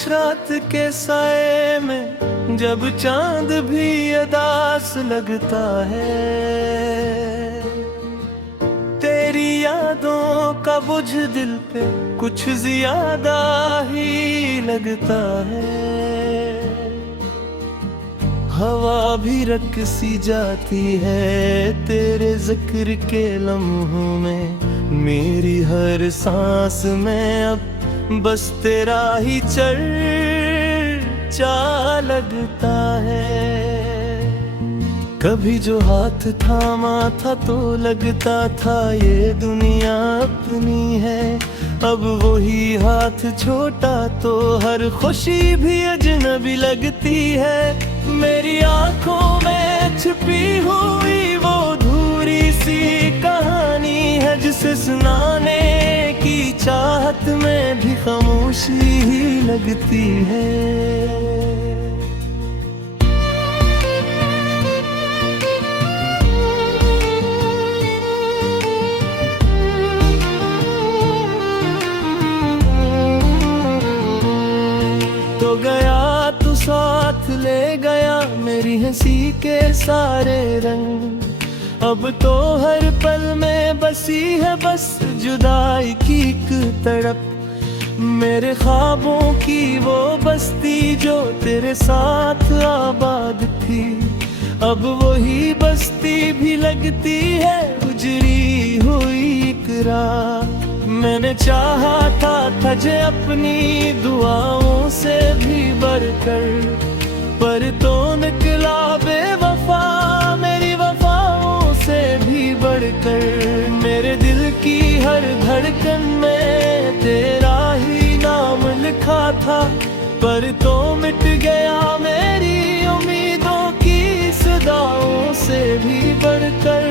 खामोश रात के साए में जब चांद भी अदास लगता है, तेरी यादों का बुझ दिल पे कुछ ज्यादा ही लगता है। हवा भी रकसी जाती है तेरे जिक्र के लम्हों में, मेरी हर सांस में अब बस तेरा ही चर्चा लगता है। कभी जो हाथ थामा था तो लगता था ये दुनिया अपनी है, अब वही हाथ छोटा तो हर खुशी भी अजनबी लगती है। मेरी आंखों में छिपी हुई वो अधूरी सी कहानी है, जिसे सुनाने की चाहत में भी खामोशी ही लगती है। तो गया तू साथ ले गया मेरी हंसी के सारे रंग, अब तो हर पल में बसी है बस जुदाई की एक तड़प। मेरे ख्वाबों की वो बस्ती जो तेरे साथ आबाद थी, अब वही बस्ती भी लगती है उजड़ी हुई एक रात। मैंने चाहा था तुझे अपनी दुआओं से भी बढ़कर, पर तो निकला बेवफा मेरी वफाओं से भी बढ़कर। मेरे दिल की हर धड़कन में तेरा ही नाम लिखा था, पर तो मिट गया मेरी उम्मीदों की सदाओं से भी बढ़कर।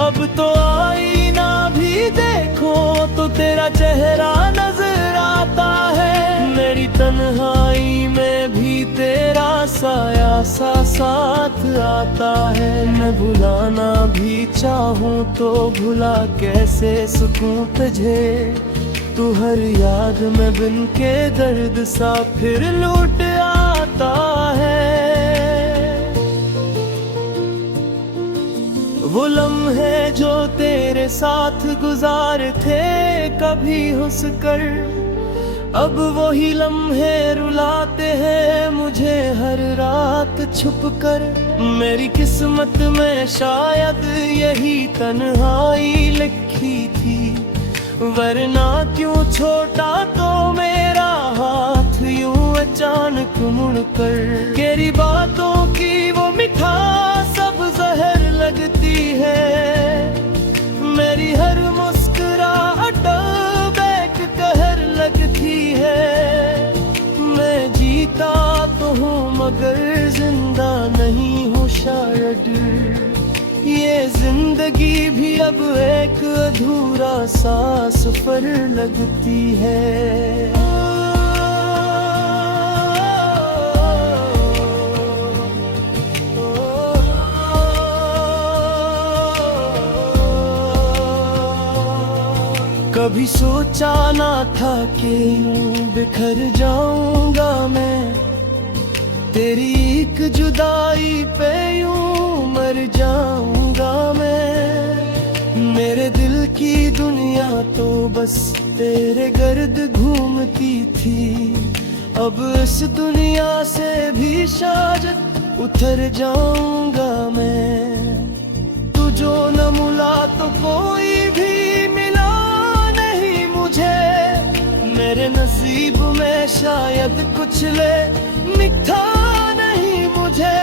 अब तो आईना भी देखो तो तेरा चेहरा नजर आता है, मेरी तन्हाई में भी तेरा साया सा साथ आता है। मैं भुलाना भी चाहूँ तो भुला कैसे सकूँ तुझे, तू हर याद में बिन के दर्द सा फिर लौट आता है। वो लम्हे जो तेरे साथ गुजारे थे कभी हंसकर, अब वही लम्हे रुलाते हैं मुझे हर रात छुप कर। मेरी किस्मत में शायद यही तन्हाई लिखी थी, वरना क्यों छोटा तो मेरा हाथ यूं अचानक मुड़कर। तेरी बातों की वो मिठास सब जहर लगती है, मेरी हर मुस्कुराहट एक कहर लगती है। मैं जीता तो हूँ मगर जिंदा नहीं हूँ शायद, ये जिंदगी भी अब एक अधूरा सा सफर लगती है। कभी सोचा ना था कि यूं बिखर जाऊंगा मैं, तेरी एक जुदाई पे यूं मर जाऊंगा मैं। मेरे दिल की दुनिया तो बस तेरे गर्द घूमती थी, अब इस दुनिया से भी शायद उतर जाऊंगा मैं। तू जो न मिला तो कोई भी मिला नहीं मुझे, मेरे नसीब में शायद कुछ ले मिठा नहीं मुझे।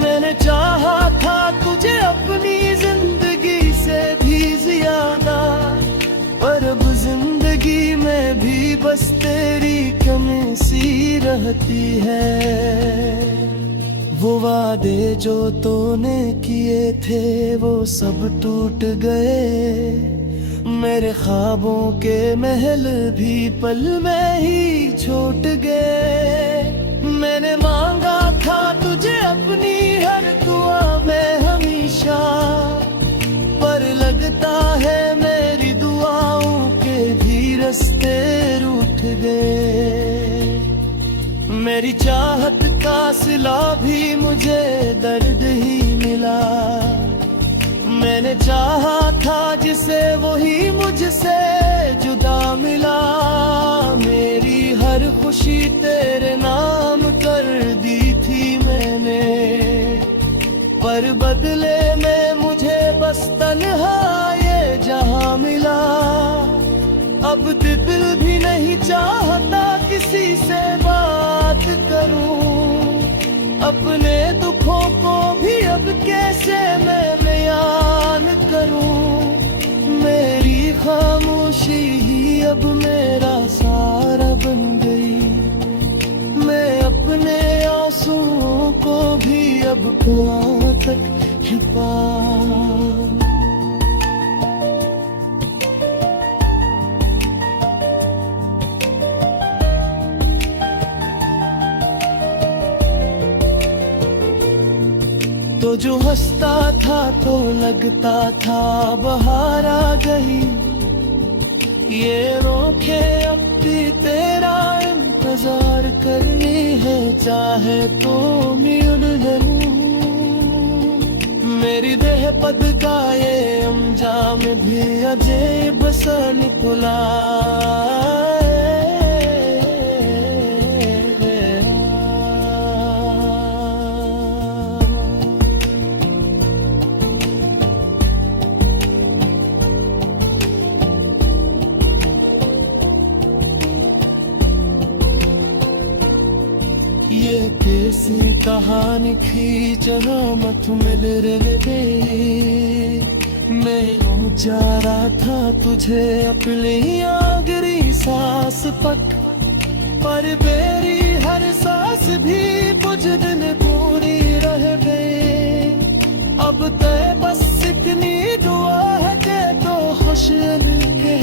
मैंने चाहा था तुझे अपनी जिंदगी से भी ज्यादा, पर अब जिंदगी में भी बस तेरी कमी सी रहती है। वो वादे जो तूने किए थे वो सब टूट गए, मेरे ख्वाबों के महल भी पल में ही छूट गए। मैंने मांगा था तुझे अपनी हर दुआ में हमेशा, पर लगता है मेरी दुआओं के भी रास्ते रूठ गए। तेरी चाहत का सिला भी मुझे दर्द ही मिला। मैंने चाहा था जिसे वही मुझसे जुदा मिला। मेरी हर खुशी तेरे नाम कर दी थी मैंने, पर बदले में मुझे बस तन्हाई जहां मिला। अब दिल भी नहीं चाहता किसी से बात करूं, अपने दुखों को भी अब कैसे मैं बयान करूं। मेरी खामोशी ही अब मेरा सहारा बन गई, मैं अपने आंसुओं को भी अब कहाँ तक छिपा। तो जो हंसता था तो लगता था बहार आ गई, ये रोके अब भी तेरा इंतजार करनी है, चाहे तो मिल मेरी देह पद गाए अंजाम भी अजैब सन खुला। ये कैसी कहानी थी जहाँ मत मिल रहे थे। मैं जा रहा था तुझे अपनी आखिरी सांस तक, पर मेरी हर सांस भी कुछ दिन पूरी रह गई। अब तो बस इतनी दुआ है कि तो खुश के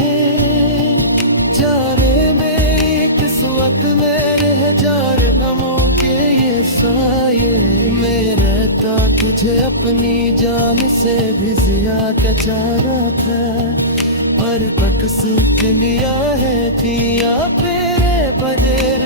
जारे मेरी किस्मत में रह जा रे नमो मैं रहता तुझे अपनी जान से भी ज्यादा चाहा था, पर बकस दुनिया है थी तेरे बगैर